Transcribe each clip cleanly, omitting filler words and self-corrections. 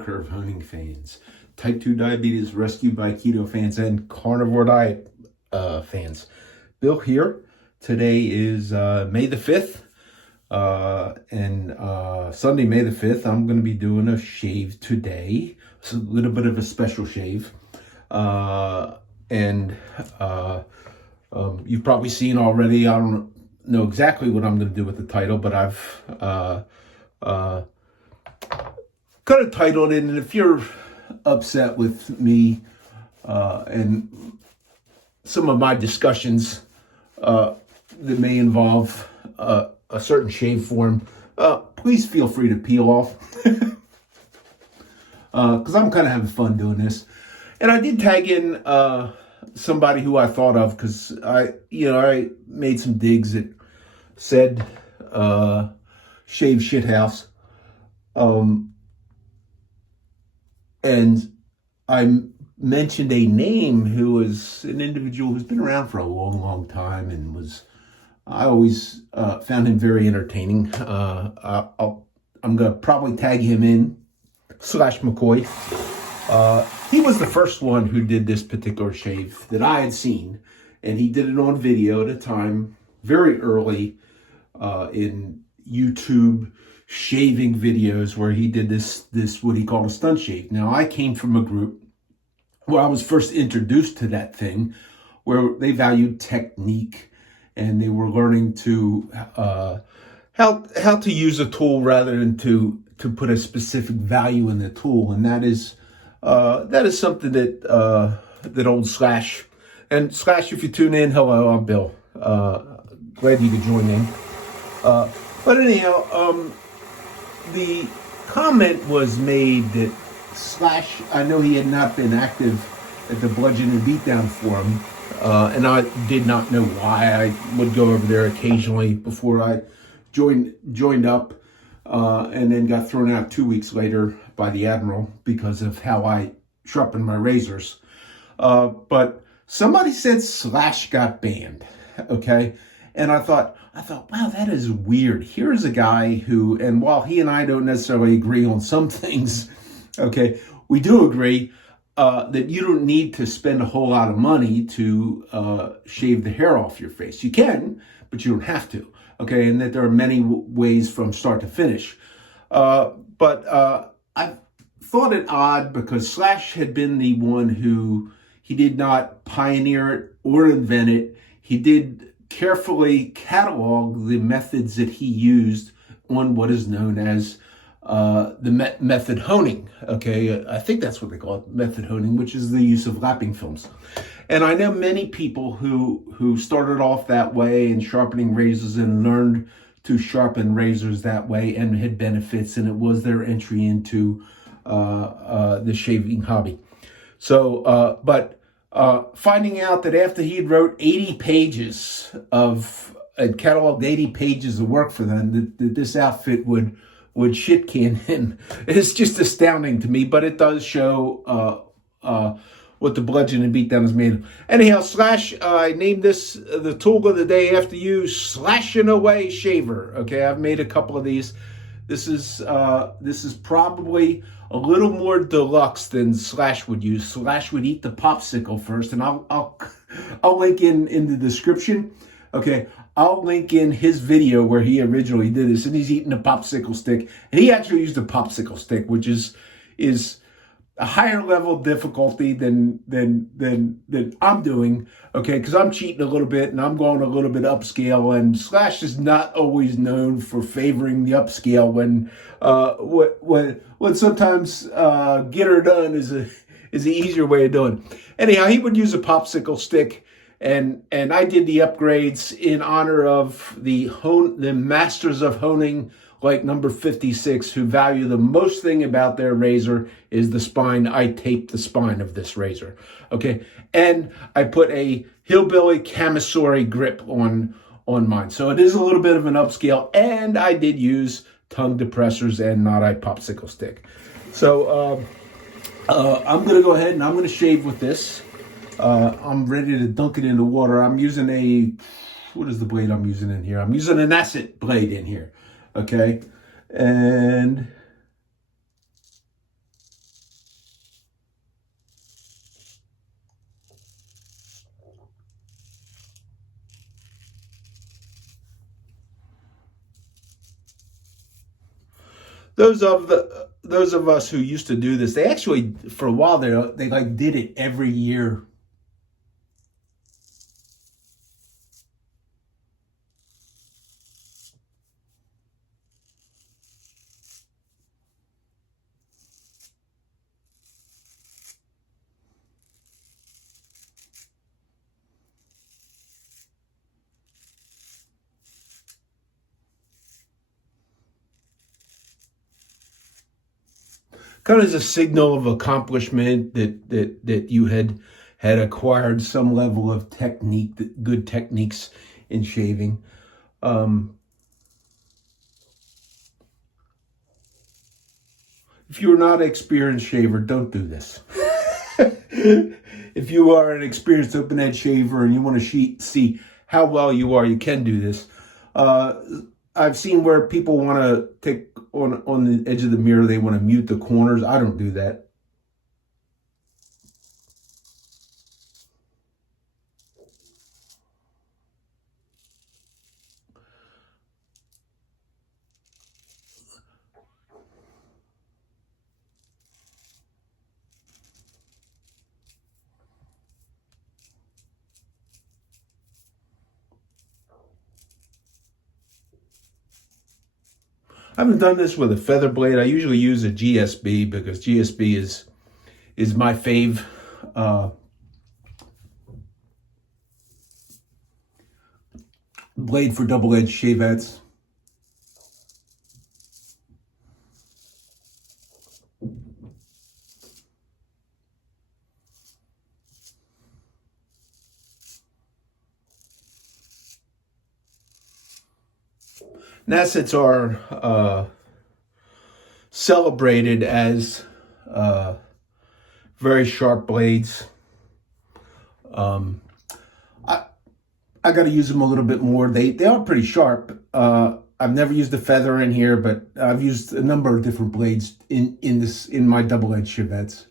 curve honing fans, type 2 diabetes rescued by keto fans, and carnivore diet fans. Bill here. Today is May the 5th, and Sunday, May the 5th, I'm going to be doing a shave today. It's a little bit of a special shave. You've probably seen already. I don't know exactly what I'm going to do with the title, but I've kind of titled it, and if you're upset with me and some of my discussions that may involve a certain shave form, please feel free to peel off, because I'm kind of having fun doing this. And I did tag in somebody who I thought of, because I made some digs at said shave shithouse, and I mentioned a name who is an individual who's been around for a long time, and I always found him very entertaining. I'm gonna probably tag him in, /McCoy. He was the first one who did this particular shave that I had seen, and he did it on video at a time very early in YouTube shaving videos, where he did this what he called a stunt shave. Now, I came from a group where I was first introduced to that thing, where they valued technique, and they were learning to how to use a tool rather than to put a specific value in the tool. And that is something that old Slash, and Slash, if you tune in, hello, I'm Bill. Glad you could join in. But anyhow, the comment was made that Slash, I know he had not been active at the Bludgeon Beatdown Forum, and I did not know why. I would go over there occasionally before I joined up, and then got thrown out 2 weeks later by the Admiral because of how I sharpened my razors. But somebody said Slash got banned, okay? And I thought, wow, that is weird. Here's a guy who, and while he and I don't necessarily agree on some things, okay, we do agree that you don't need to spend a whole lot of money to shave the hair off your face. You can, but you don't have to, okay? And that there are many ways from start to finish. But I thought it odd because Slash had been the one who, he did not pioneer it or invent it. He did carefully catalog the methods that he used on what is known as the method honing. Okay, I think that's what they call it, method honing, which is the use of lapping films. And I know many people who started off that way in sharpening razors and learned to sharpen razors that way and had benefits, and it was their entry into the shaving hobby. So, finding out that after he wrote 80 pages and cataloged 80 pages of work for them, that this outfit would shit can him, is just astounding to me. But it does show what the Bludgeon Beatdown is made of. Anyhow, Slash, I named this the tool of the day after you, Slashing Away Shaver. Okay, I've made a couple of these. This is probably a little more deluxe than Slash would use. Slash would eat the popsicle first, and I'll link in the description. Okay, I'll link in his video where he originally did this, and he's eating a popsicle stick, and he actually used a popsicle stick, which is a higher level of difficulty than I'm doing, okay, because I'm cheating a little bit and I'm going a little bit upscale, and Slash is not always known for favoring the upscale when sometimes get her done is an easier way of doing it. Anyhow, he would use a popsicle stick, and I did the upgrades in honor of the masters of honing, like number 56, who value the most thing about their razor is the spine. I taped the spine of this razor, okay? And I put a hillbilly camisori grip on mine. So it is a little bit of an upscale, and I did use tongue depressors and not a popsicle stick. So I'm gonna go ahead and I'm gonna shave with this. I'm ready to dunk it into water. I'm using what is the blade I'm using in here? I'm using an acid blade in here. Okay, and those of us who used to do this, they actually, for a while there, they like did it every year. Kind of as a signal of accomplishment that you had acquired some level of technique, good techniques in shaving. If you're not an experienced shaver, don't do this. If you are an experienced open-edge shaver and you want to see how well you are, you can do this. I've seen where people want to take on the edge of the mirror, they want to mute the corners. I don't do that. I haven't done this with a feather blade. I usually use a GSB because GSB is my fave. Blade for double-edged shavettes. Nassets are celebrated as very sharp blades. I got to use them a little bit more. They are pretty sharp. I've never used a feather in here, but I've used a number of different blades in my double-edged shavettes.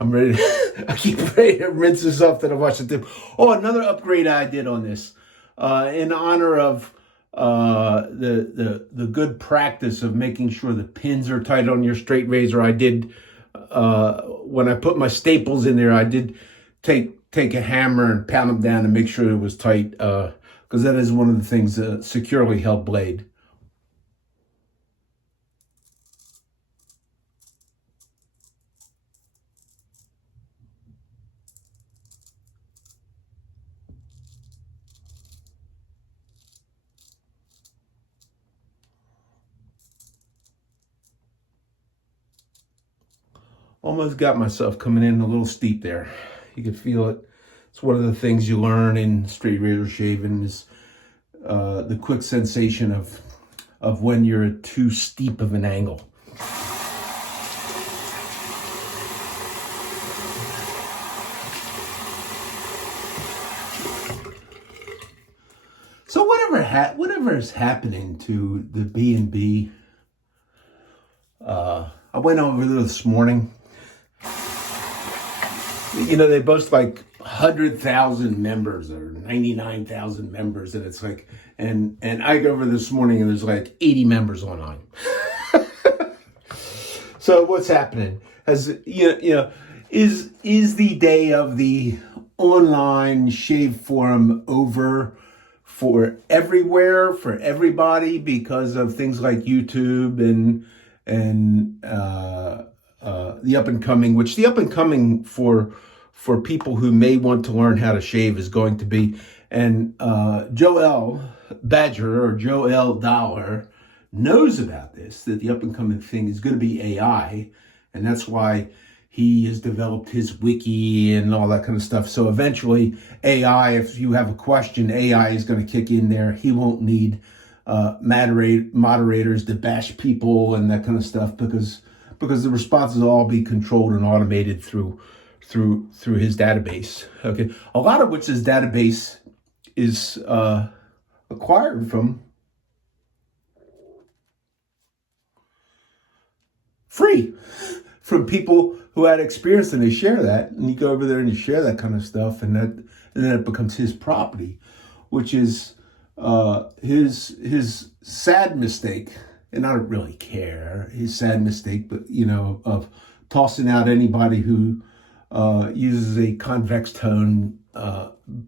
I'm ready. I keep ready to rinse this off that I watch the tip. Oh, another upgrade I did on this, in honor of the good practice of making sure the pins are tight on your straight razor. I did when I put my staples in there, I did take a hammer and pound them down and make sure it was tight, because that is one of the things, securely held blade. Almost got myself coming in a little steep there. You can feel it. It's one of the things you learn in straight razor shaving is the quick sensation of when you're at too steep of an angle. So whatever is happening to the B&B, I went over there this morning. You know, they boast like 100,000 members or 99,000 members, and it's like, and I go over this morning and there's like 80 members online. So what's happening? Is the day of the online shave forum over for everywhere, for everybody, because of things like YouTube and the up and coming, which the up and coming for people who may want to learn how to shave is going to be, and Joel Badger or Joel Dollar knows about this, that the up and coming thing is going to be AI, and that's why he has developed his wiki and all that kind of stuff. So eventually AI, if you have a question, AI is going to kick in there. He won't need moderators to bash people and that kind of stuff, because the responses will all be controlled and automated through his database. Okay, a lot of which his database is acquired from free from people who had experience, and they share that, and you go over there and you share that kind of stuff, and then it becomes his property, which is his sad mistake. And I don't really care, his sad mistake, but of tossing out anybody who uses a convex tone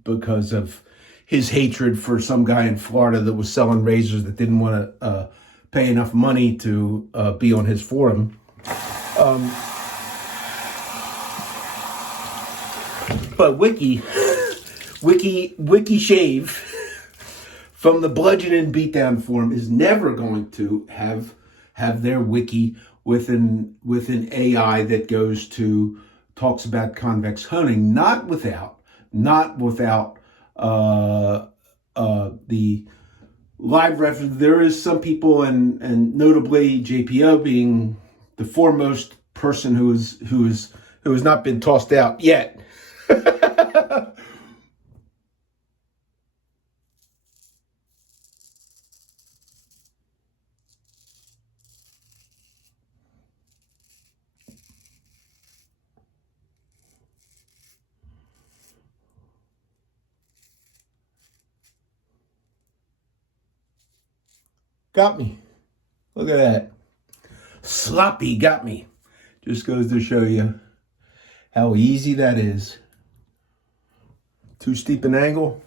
because of his hatred for some guy in Florida that was selling razors that didn't want to pay enough money to be on his forum. But Wiki Shave from the Bludgeon Beatdown forum is never going to have their wiki with an AI that talks about convex honing, not without the live reference. There is some people, and notably JPO being the foremost person who has not been tossed out yet. Got me. Look at that. Sloppy got me. Just goes to show you how easy that is. Too steep an angle.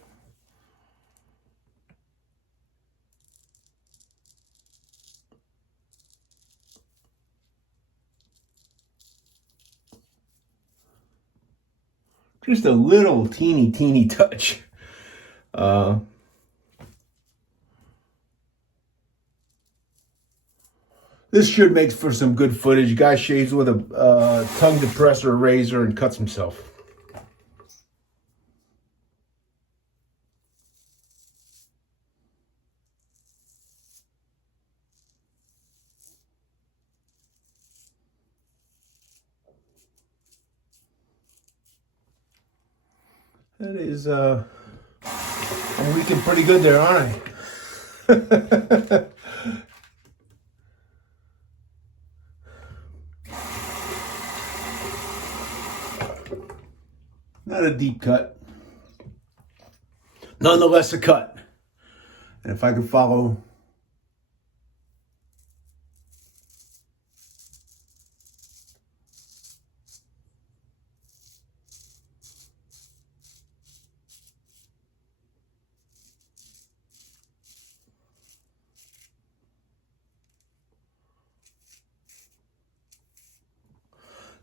Just a little teeny touch. This should make for some good footage. Guy shaves with a tongue depressor razor and cuts himself. That is, I'm leaking pretty good there, aren't I? Not a deep cut. Nonetheless, a cut. And if I could follow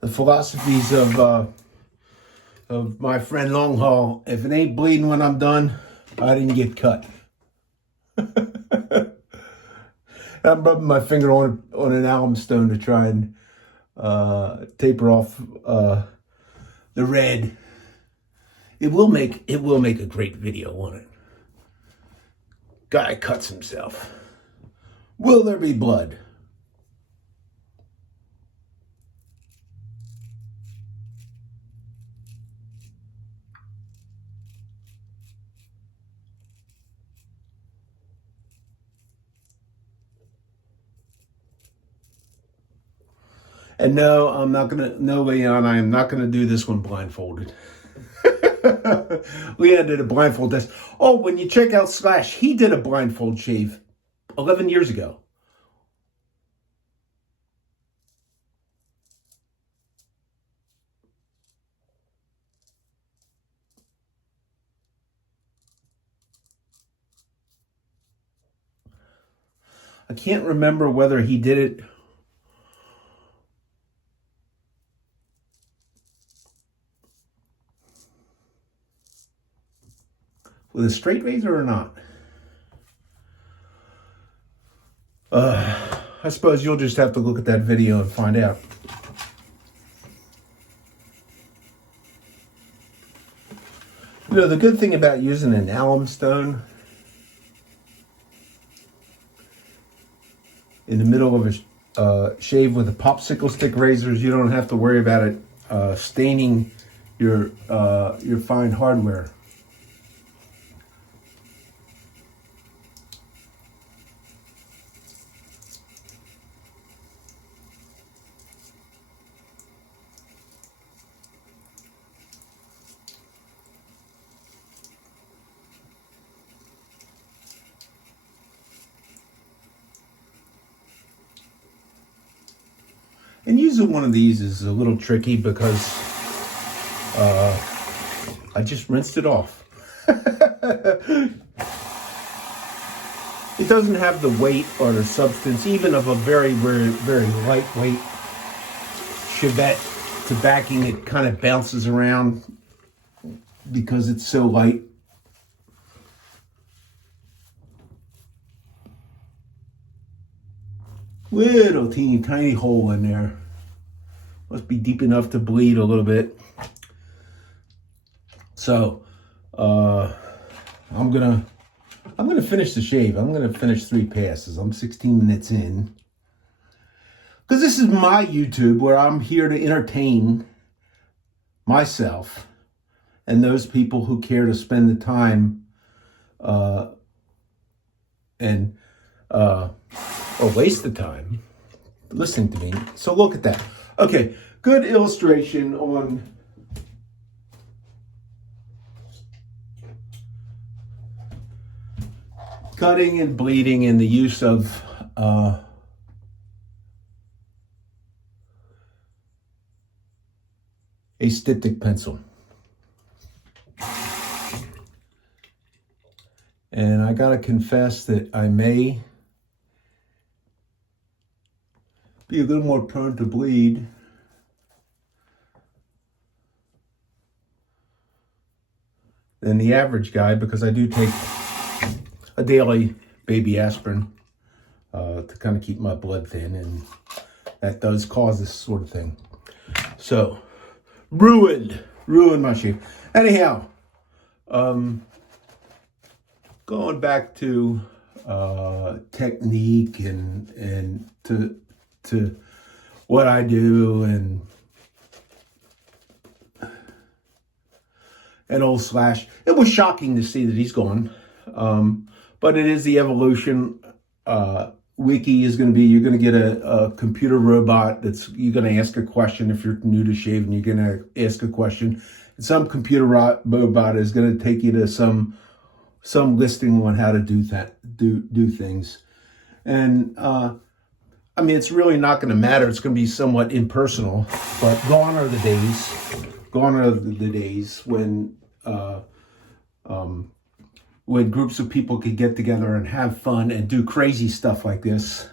the philosophies of my friend Long Haul, if it ain't bleeding when I'm done, I didn't get cut. I'm rubbing my finger on an alum stone to try and taper off the red. It will make a great video, won't it? Guy cuts himself. Will there be blood? And no, I am not gonna do this one blindfolded. Leon did a blindfold test. Oh, when you check out Slash, he did a blindfold shave 11 years ago. I can't remember whether he did it with a straight razor or not. I suppose you'll just have to look at that video and find out. You know, the good thing about using an alum stone in the middle of a shave with a popsicle stick razor is you don't have to worry about it staining your fine hardware. And using one of these is a little tricky because I just rinsed it off. It doesn't have the weight or the substance, even of a very, very, very lightweight Chevette to backing. It kind of bounces around because it's so light. Little teeny tiny hole in there. Must be deep enough to bleed a little bit. So, I'm gonna finish the shave. I'm gonna finish 3 passes. I'm 16 minutes in. Because this is my YouTube where I'm here to entertain myself and those people who care to spend the time or waste the time listening to me. So look at that. Okay, good illustration on cutting and bleeding and the use of a styptic pencil. And I gotta confess that I may be a little more prone to bleed than the average guy because I do take a daily baby aspirin to kind of keep my blood thin, and that does cause this sort of thing. So, ruined my shave. Anyhow, going back to technique and to what I do and old Slash. It was shocking to see that he's gone. But it is the evolution. Wiki is going to be, you're going to get a computer robot you're going to ask a question if you're new to shaving, you're going to ask a question. And some computer robot is going to take you to some listing on how to do things. And, I mean, it's really not going to matter. It's going to be somewhat impersonal, but gone are the days when groups of people could get together and have fun and do crazy stuff like this.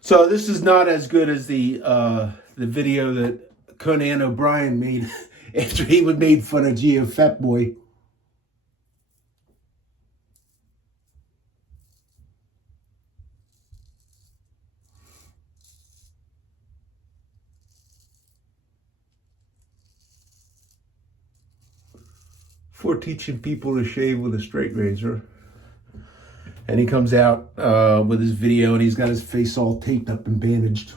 So this is not as good as the video that Conan O'Brien made after he made fun of Gio Fatboy. For teaching people to shave with a straight razor. And he comes out with his video and he's got his face all taped up and bandaged.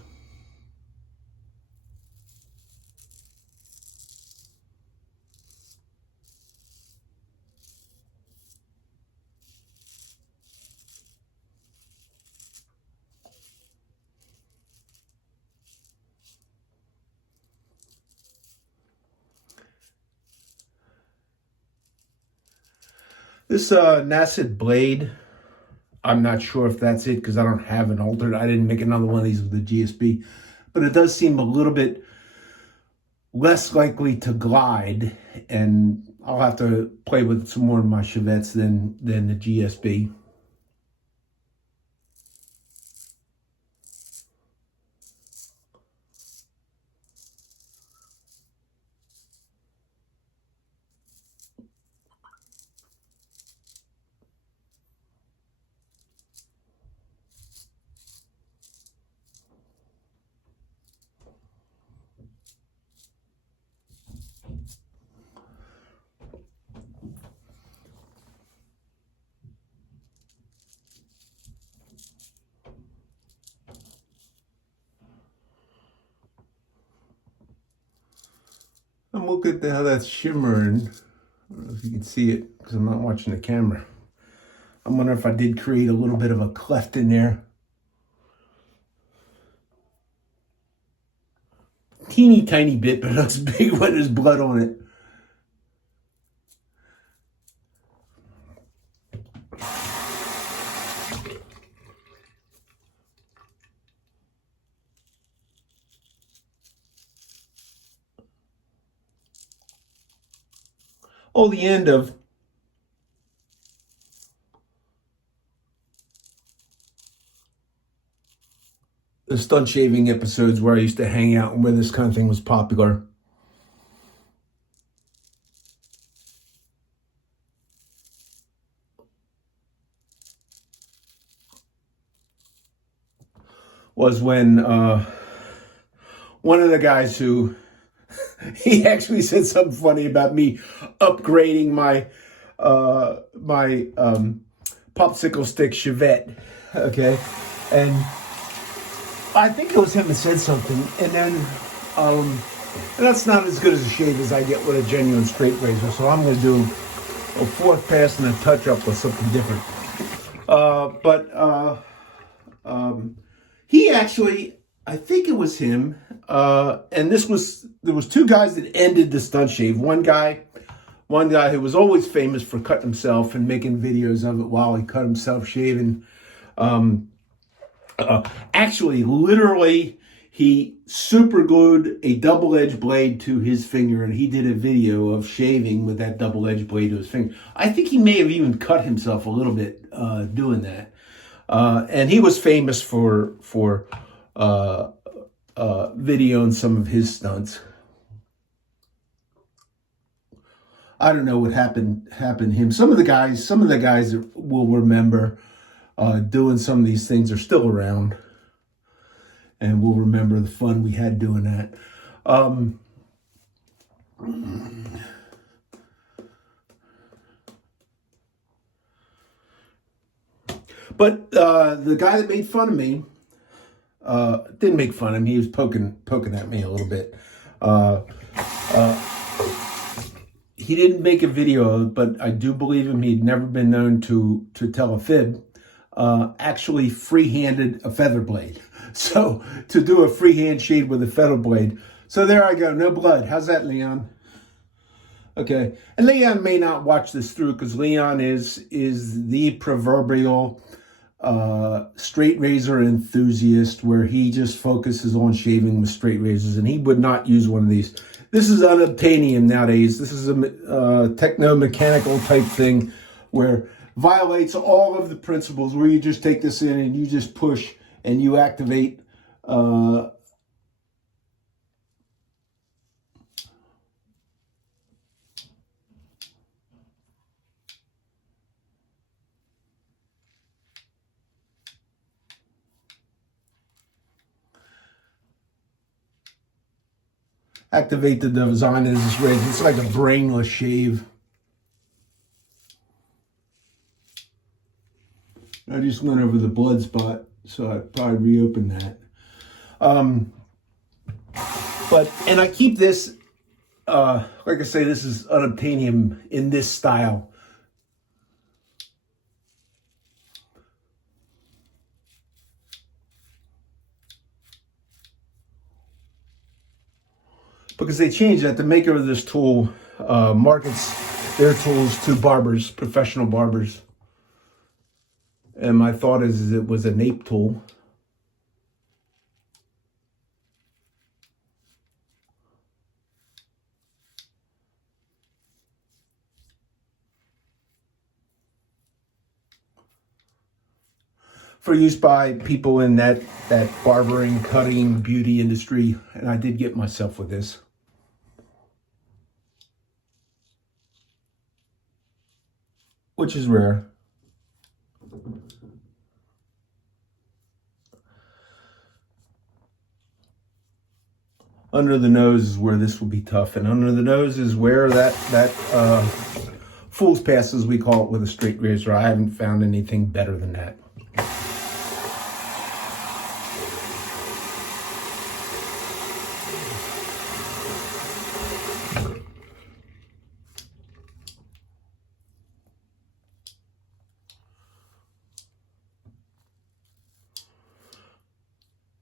This Nasset blade, I'm not sure if that's it because I don't have an alternate. I didn't make another one of these with the GSB, but it does seem a little bit less likely to glide, and I'll have to play with some more of my Chevettes than the GSB. And look at how that's shimmering. I don't know if you can see it because I'm not watching the camera. I'm wondering if I did create a little bit of a cleft in there. Teeny tiny bit, but it looks big when there's blood on it. Oh, the end of the stunt shaving episodes where I used to hang out and where this kind of thing was popular. Was when one of the guys who, he actually said something funny about me upgrading my Popsicle Stick Shave, okay? And I think it was him that said something, and then and that's not as good as a shave as I get with a genuine straight razor, so I'm going to do a fourth pass and a touch-up with something different. He actually, I think it was him, and there was two guys that ended the stunt shave. One guy who was always famous for cutting himself and making videos of it while he cut himself shaving. Actually, literally, he super glued a double-edged blade to his finger, and he did a video of shaving with that double-edged blade to his finger. I think he may have even cut himself a little bit doing that. And he was famous for videoing some of his stunts. I don't know what happened to him. Some of the guys that will remember doing some of these things are still around, and we'll remember the fun we had doing that. But the guy that made fun of me didn't make fun of me. He was poking at me a little bit. He didn't make a video of it, but I do believe him. He'd never been known to tell a fib. Actually free-handed a feather blade. So to do a freehand shave with a feather blade. So there I go, no blood. How's that, Leon? Okay, and Leon may not watch this through because Leon is the proverbial straight razor enthusiast, where he just focuses on shaving with straight razors, and he would not use one of these. This is unobtainium nowadays. This is a techno-mechanical type thing where violates all of the principles, where you just take this in and you just push and you activate the design of this razor. It's like a brainless shave. I just went over the blood spot, so I'd probably reopen that. And I keep this, like I say, this is unobtainium in this style. Because they changed that. The maker of this tool markets their tools to barbers, professional barbers. And my thought is it was a nape tool. For use by people in that barbering, cutting, beauty industry. And I did get myself with this. Which is rare. Under the nose is where this will be tough, and under the nose is where that fool's pass, as we call it, with a straight razor. I haven't found anything better than that.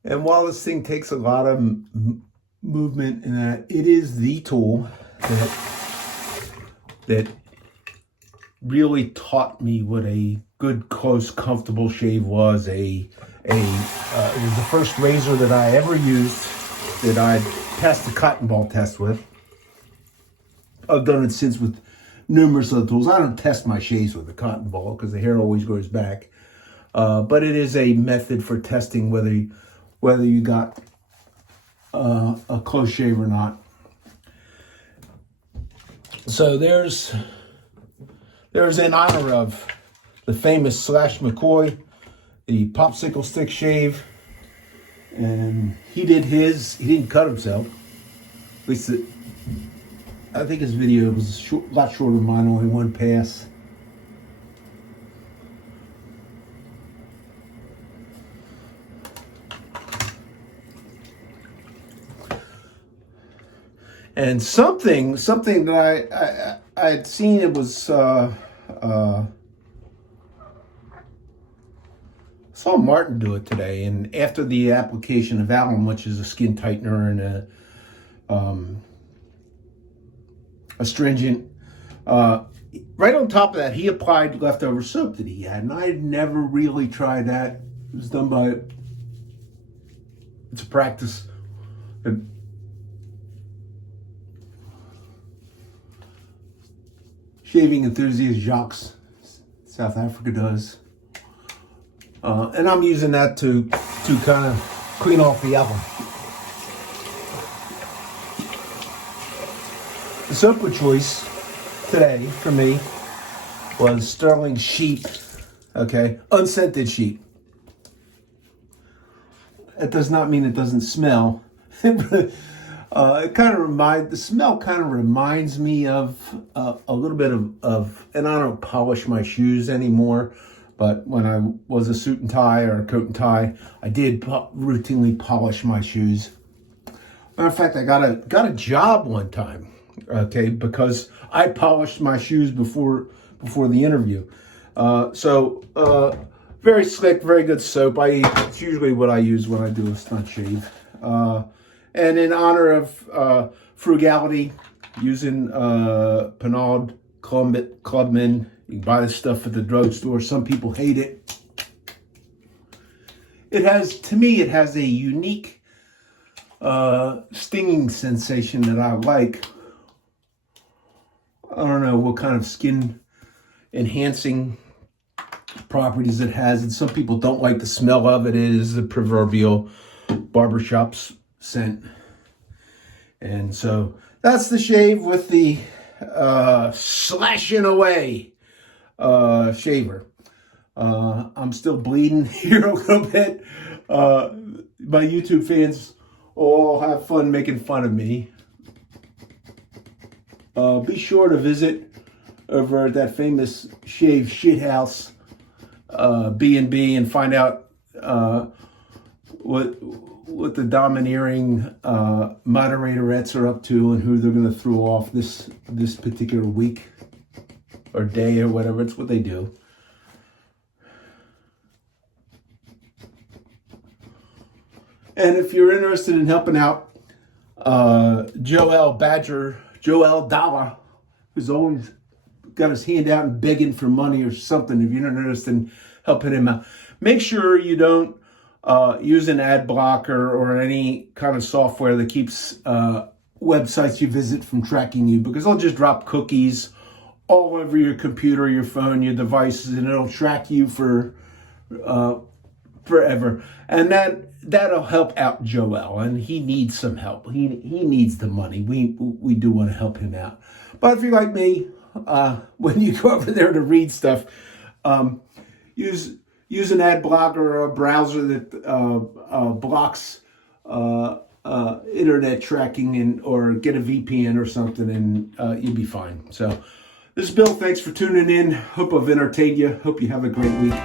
And while this thing takes a lot of movement, and that it is the tool that really taught me what a good, close, comfortable shave was. It was the first razor that I ever used that I passed the cotton ball test with. I've done it since with numerous other tools. I don't test my shaves with a cotton ball because the hair always grows back. But it is a method for testing whether you got a close shave or not. So there's in honor of the famous Slash McCoy, the Popsicle Stick Shave, and he didn't cut himself. At least I think his video was a lot shorter than mine, only one pass. And something that I had seen, it was saw Martin do it today, and after the application of alum, which is a skin tightener and a astringent, right on top of that, he applied leftover soap that he had, and I had never really tried that. It was done by, it's a practice that shaving enthusiast Jacques, South Africa, does. And I'm using that to kind of clean off the alum. The soap of choice today for me was Sterling Sheep, okay, unscented sheep. It does not mean it doesn't smell. The smell kind of reminds me of a little bit of, and I don't polish my shoes anymore, but when I was a suit and tie or a coat and tie, I did routinely polish my shoes. Matter of fact, I got a job one time, okay, because I polished my shoes before the interview. Very slick, very good soap. It's usually what I use when I do a stunt shave. And in honor of frugality, using Pinaud Clubman. You can buy this stuff at the drugstore. Some people hate it. To me, it has a unique stinging sensation that I like. I don't know what kind of skin enhancing properties it has, and some people don't like the smell of it. It is the proverbial barbershop scent. And so that's the shave with the slashing away shaver. I'm still bleeding here a little bit. My YouTube fans all have fun making fun of me. Be sure to visit over at that famous shave shit house, B&B, and find out what the domineering moderatorettes are up to and who they're going to throw off this particular week or day or whatever. It's what they do. And if you're interested in helping out Joel Dollar, who's always got his hand out and begging for money or something, if you're interested in helping him out, make sure you don't use an ad blocker or any kind of software that keeps websites you visit from tracking you, because they'll just drop cookies all over your computer, your phone, your devices, and it'll track you for forever. And that'll help out Joel, and he needs some help. He needs the money. We do want to help him out. But if you're like me, when you go over there to read stuff, use an ad blocker or a browser that blocks internet tracking, or get a VPN or something, and you'll be fine. So this is Bill. Thanks for tuning in. Hope I've entertained you. Hope you have a great week.